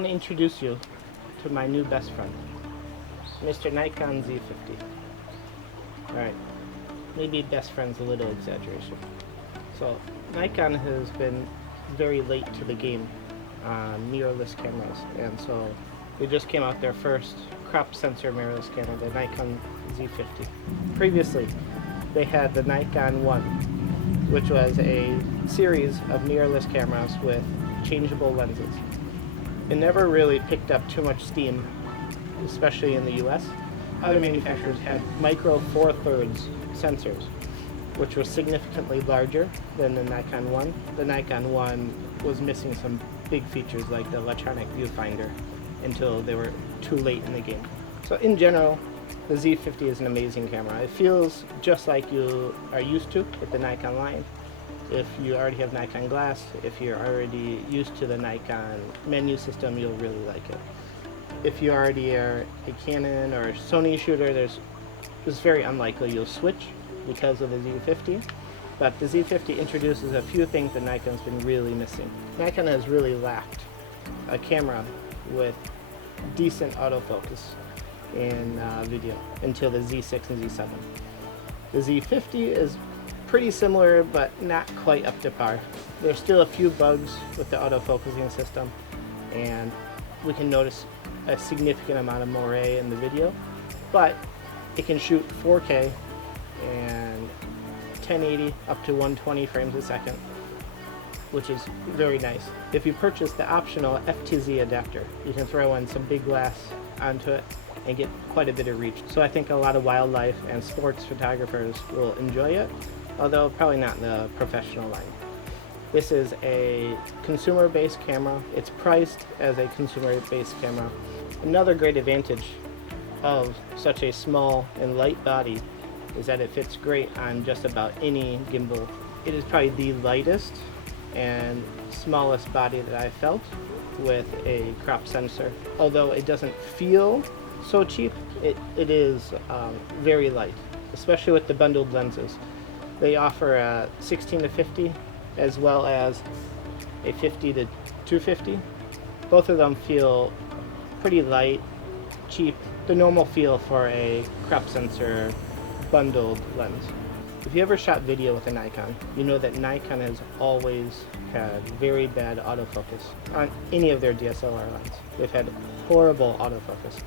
want to introduce you to my new best friend, Mr. Nikon Z50. Alright, maybe best friend's a little exaggeration. So, Nikon has been very late to the game on mirrorless cameras, and so they just came out their first crop sensor mirrorless camera, the Nikon Z50. Previously, they had the Nikon 1, which was a series of mirrorless cameras with changeable lenses. It never really picked up too much steam, especially in the US. Other manufacturers had micro 4/3 sensors, which was significantly larger than the Nikon 1. The Nikon 1 was missing some big features like the electronic viewfinder until they were too late in the game. So in general, the Z50 is an amazing camera. It feels just like you are used to with the Nikon line. If you already have Nikon glass, if you're already used to the Nikon menu system, you'll really like it. If you already are a Canon or Sony shooter, it's very unlikely you'll switch because of the Z50. But the Z50 introduces a few things that Nikon's been really missing. Nikon has really lacked a camera with decent autofocus in video until the Z6 and Z7. The Z50 is pretty similar, but not quite up to par. There's still a few bugs with the autofocusing system, and we can notice a significant amount of moire in the video, but it can shoot 4K and 1080 up to 120 frames a second, which is very nice. If you purchase the optional FTZ adapter, you can throw in some big glass onto it and get quite a bit of reach. So I think a lot of wildlife and sports photographers will enjoy it, although probably not in the professional line. This is a consumer-based camera. It's priced as a consumer-based camera. Another great advantage of such a small and light body is that it fits great on just about any gimbal. It is probably the lightest and smallest body that I've felt with a crop sensor. Although it doesn't feel so cheap, it is very light, especially with the bundled lenses. They offer a 16 to 50 as well as a 50 to 250. Both of them feel pretty light, cheap, the normal feel for a crop sensor bundled lens. If you ever shot video with a Nikon, you know that Nikon has always had very bad autofocus on any of their DSLR lens. They've had horrible autofocus.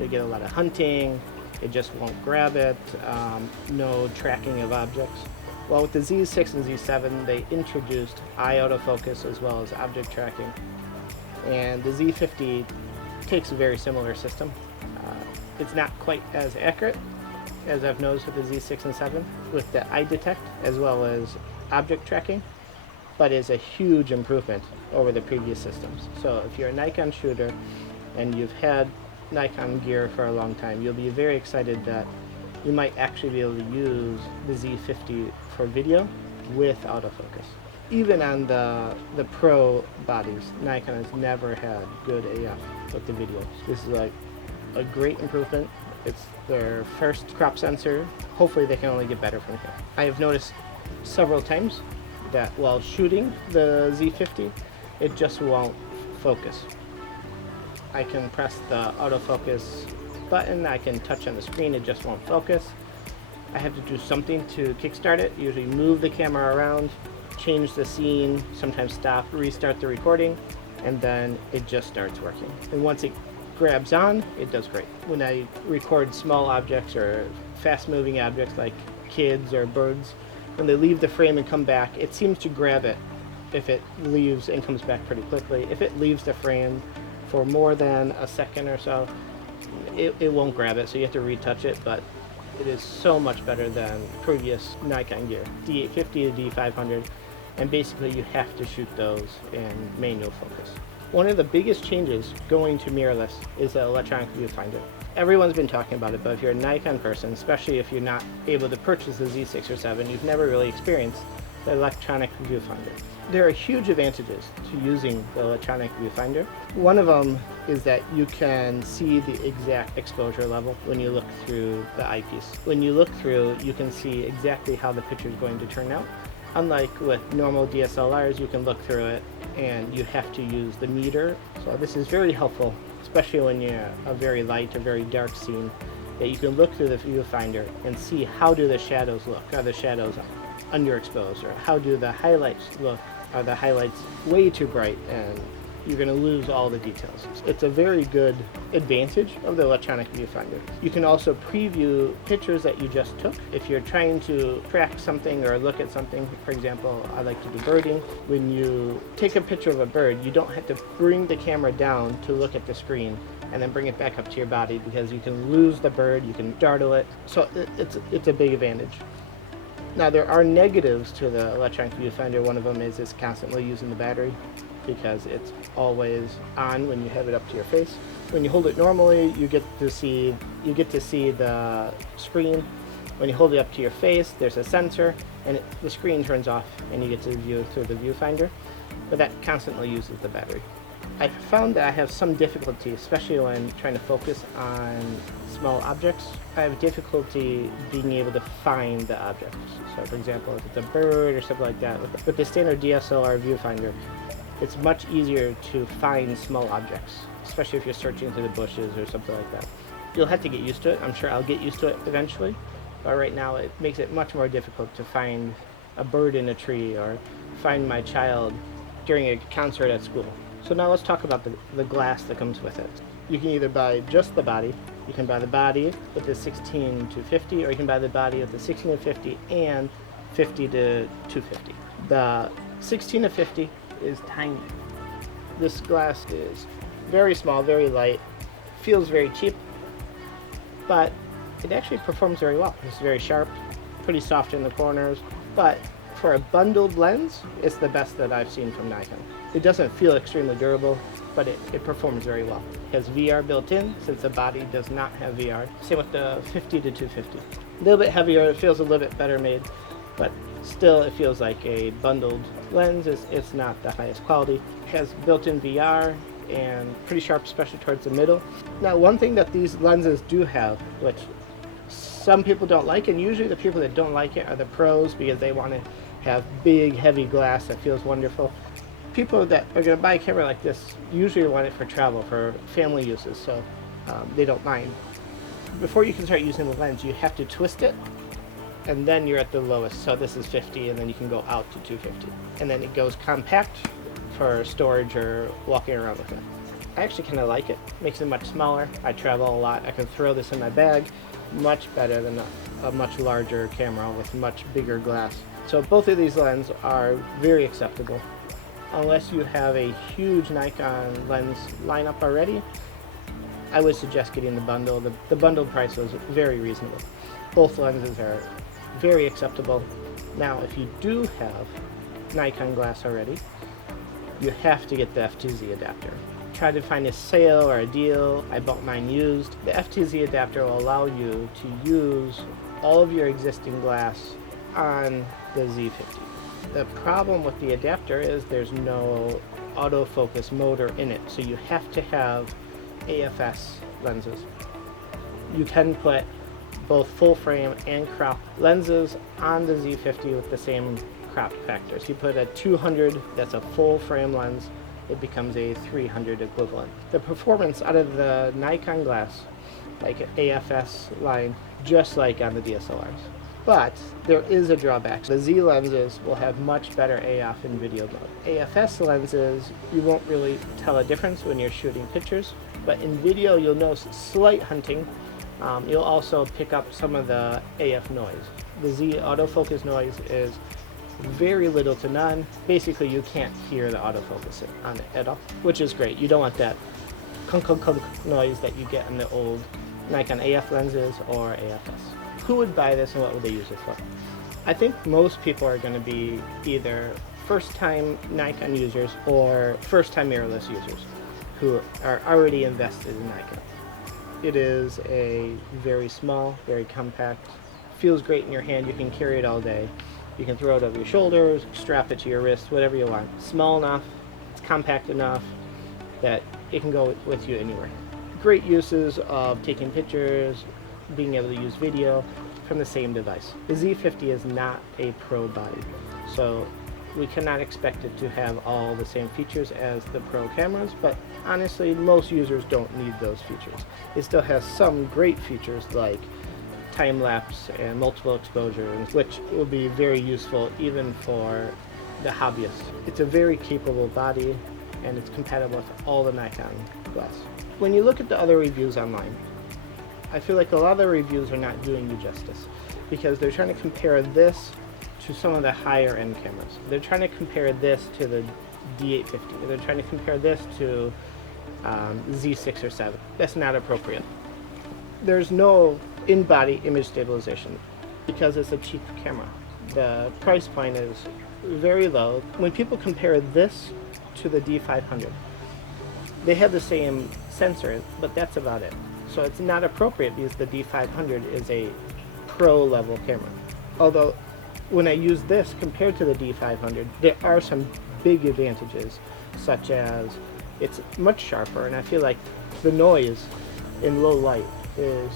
You get a lot of hunting, it just won't grab it, no tracking of objects. Well, with the Z6 and Z7, they introduced eye autofocus as well as object tracking. And the Z50 takes a very similar system. It's not quite as accurate as I've noticed with the Z6 and 7 with the eye detect as well as object tracking, but is a huge improvement over the previous systems. So if you're a Nikon shooter and you've had Nikon gear for a long time, you'll be very excited that you might actually be able to use the Z50 for video with autofocus. Even on the pro bodies, Nikon has never had good AF with the video. This is like a great improvement. It's their first crop sensor. Hopefully they can only get better from here. I have noticed several times that while shooting the Z50, it just won't focus. I can press the autofocus button, I can touch on the screen, it just won't focus. I have to do something to kickstart it, usually move the camera around, change the scene, sometimes stop, restart the recording, and then it just starts working. And once it grabs on, it does great. When I record small objects or fast-moving objects like kids or birds, when they leave the frame and come back, it seems to grab it if it leaves and comes back pretty quickly. If it leaves the frame for more than a second or so, it won't grab it, so you have to retouch it, but it is so much better than previous Nikon gear, D850 to D500, and basically you have to shoot those in manual focus. One of the biggest changes going to mirrorless is the electronic viewfinder. Everyone's been talking about it, but if you're a Nikon person, especially if you're not able to purchase the Z6 or 7, you've never really experienced the electronic viewfinder. There are huge advantages to using the electronic viewfinder. One of them is that you can see the exact exposure level when you look through the eyepiece. When you look through, you can see exactly how the picture is going to turn out. Unlike with normal DSLRs, you can look through it and you have to use the meter. So this is very helpful, especially when you're a very light or very dark scene, that you can look through the viewfinder and see how do the shadows look. Are the shadows underexposed, or how do the highlights look? Are the highlights way too bright and you're going to lose all the details? It's a very good advantage of the electronic viewfinder. You can also preview pictures that you just took. If you're trying to track something or look at something, for example, I like to do birding. When you take a picture of a bird, you don't have to bring the camera down to look at the screen and then bring it back up to your body, because you can lose the bird, you can startle it. So it's a big advantage. Now, there are negatives to the electronic viewfinder. One of them is it's constantly using the battery, because it's always on when you have it up to your face. When you hold it normally, you get to see the screen. When you hold it up to your face, there's a sensor, and the screen turns off, and you get to view through the viewfinder. But that constantly uses the battery. I found that I have some difficulty, especially when trying to focus on small objects. I have difficulty being able to find the objects. So, for example, if it's a bird or something like that, with the standard DSLR viewfinder, it's much easier to find small objects, especially if you're searching through the bushes or something like that. You'll have to get used to it. I'm sure I'll get used to it eventually, but right now it makes it much more difficult to find a bird in a tree or find my child during a concert at school. So now let's talk about the glass that comes with it. You can either buy just the body. You can buy the body with the 16 to 50, or you can buy the body with the 16 to 50 and 50 to 250. The 16 to 50 is tiny. This glass is very small, very light, feels very cheap, but it actually performs very well. It's very sharp, pretty soft in the corners, but for a bundled lens, it's the best that I've seen from Nikon. It doesn't feel extremely durable, but it performs very well. It has VR built in, since the body does not have VR. Same with the 50 to 250. A little bit heavier, it feels a little bit better made, but still it feels like a bundled lens. It's not the highest quality. It has built-in VR and pretty sharp, especially towards the middle. Now, one thing that these lenses do have, which some people don't like, and usually the people that don't like it are the pros, because they want to have big, heavy glass that feels wonderful. People that are going to buy a camera like this usually want it for travel, for family uses, so they don't mind. Before you can start using the lens, you have to twist it, and then you're at the lowest. So this is 50, and then you can go out to 250. And then it goes compact for storage or walking around with it. I actually kind of like it. Makes it much smaller. I travel a lot. I can throw this in my bag much better than a much larger camera with much bigger glass. So both of these lenses are very acceptable. Unless you have a huge Nikon lens lineup already, I would suggest getting the bundle. The bundle price was very reasonable. Both lenses are very acceptable. Now, if you do have Nikon glass already, you have to get the F2Z adapter. Try to find a sale or a deal. I bought mine used. The F2Z adapter will allow you to use all of your existing glass on the Z50. The problem with the adapter is there's no autofocus motor in it, so you have to have AFS lenses. You can put both full frame and crop lenses on the Z50 with the same crop factor. So you put a 200, that's a full frame lens, it becomes a 300 equivalent. The performance out of the Nikon glass, like AFS line, just like on the DSLRs. But there is a drawback. The Z lenses will have much better AF in video mode. AFS lenses, you won't really tell a difference when you're shooting pictures, but in video you'll notice slight hunting. You'll also pick up some of the AF noise. The Z autofocus noise is very little to none. Basically, you can't hear the autofocus on it at all, which is great. You don't want that kunk kunk kunk noise that you get in the old Nikon AF lenses or AFS. Who would buy this and what would they use it for? I think most people are going to be either first-time Nikon users or first-time mirrorless users who are already invested in Nikon. It is a very small, very compact, feels great in your hand. You can carry it all day. You can throw it over your shoulders, strap it to your wrist, whatever you want. Small enough, it's compact enough that it can go with you anywhere. Great uses of taking pictures, being able to use video from the same device. The Z50 is not a pro body, so We cannot expect it to have all the same features as the Pro cameras, but honestly, most users don't need those features. It still has some great features like time-lapse and multiple exposures, which will be very useful even for the hobbyists. It's a very capable body, and it's compatible with all the Nikon glass. When you look at the other reviews online, I feel like a lot of the reviews are not doing you justice, because they're trying to compare this to some of the higher end cameras. They're trying to compare this to the D850. They're trying to compare this to Z6 or 7. That's not appropriate. There's no in-body image stabilization because it's a cheap camera. The price point is very low. When people compare this to the D500, they have the same sensor, but that's about it. So it's not appropriate because the D500 is a pro level camera. Although when I use this compared to the D500, there are some big advantages, such as it's much sharper, and I feel like the noise in low light is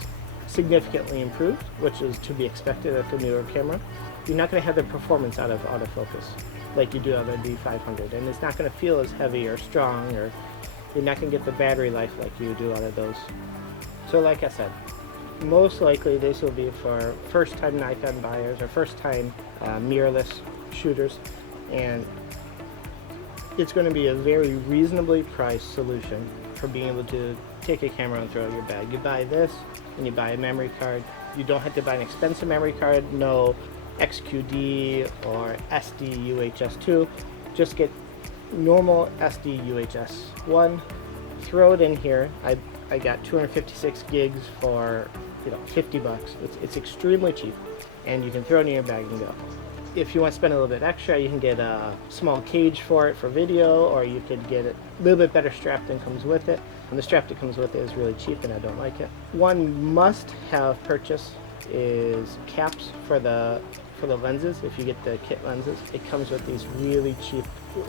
significantly improved, which is to be expected at the newer camera. You're not going to have the performance out of autofocus like you do on the D500, and it's not going to feel as heavy or strong, or you're not going to get the battery life like you do out of those. So like I said, most likely this will be for first-time Nikon buyers or first-time mirrorless shooters, and it's going to be a very reasonably priced solution for being able to take a camera and throw it in your bag. You buy this and you buy a memory card. You don't have to buy an expensive memory card, no XQD or SD UHS-2. Just get normal SD UHS-1, throw it in here. I got 256 gigs for $50. It's extremely cheap, and you can throw it in your bag and go. If you want to spend a little bit extra, you can get a small cage for it for video, or you could get a little bit better strap than comes with it. And the strap that comes with it is really cheap, and I don't like it. One must-have purchase is caps for the lenses. If you get the kit lenses, it comes with these really cheap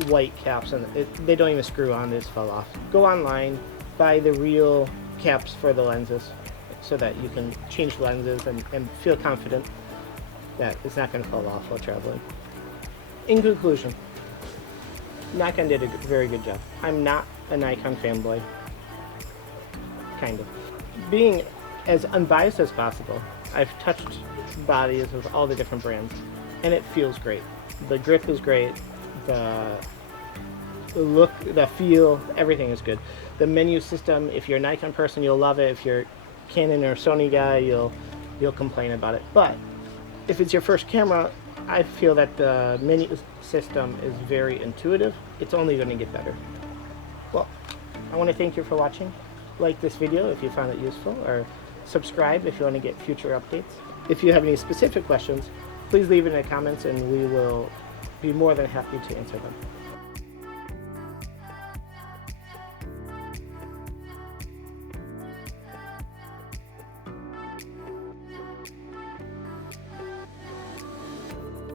white caps, and they don't even screw on. They just fall off. Go online, buy the real caps for the lenses, so that you can change lenses and feel confident that it's not going to fall off while traveling. In conclusion, Nikon did a very good job. I'm not a Nikon fanboy. Kind of. Being as unbiased as possible, I've touched bodies of all the different brands, and it feels great. The grip is great, the look, the feel, everything is good. The menu system, if you're a Nikon person, you'll love it. If you're Canon or Sony guy, you'll complain about it. But if it's your first camera, I feel that the menu system is very intuitive. It's only going to get better. Well, I want to thank you for watching. Like this video if you found it useful, or subscribe if you want to get future updates. If you have any specific questions, please leave it in the comments and we will be more than happy to answer them.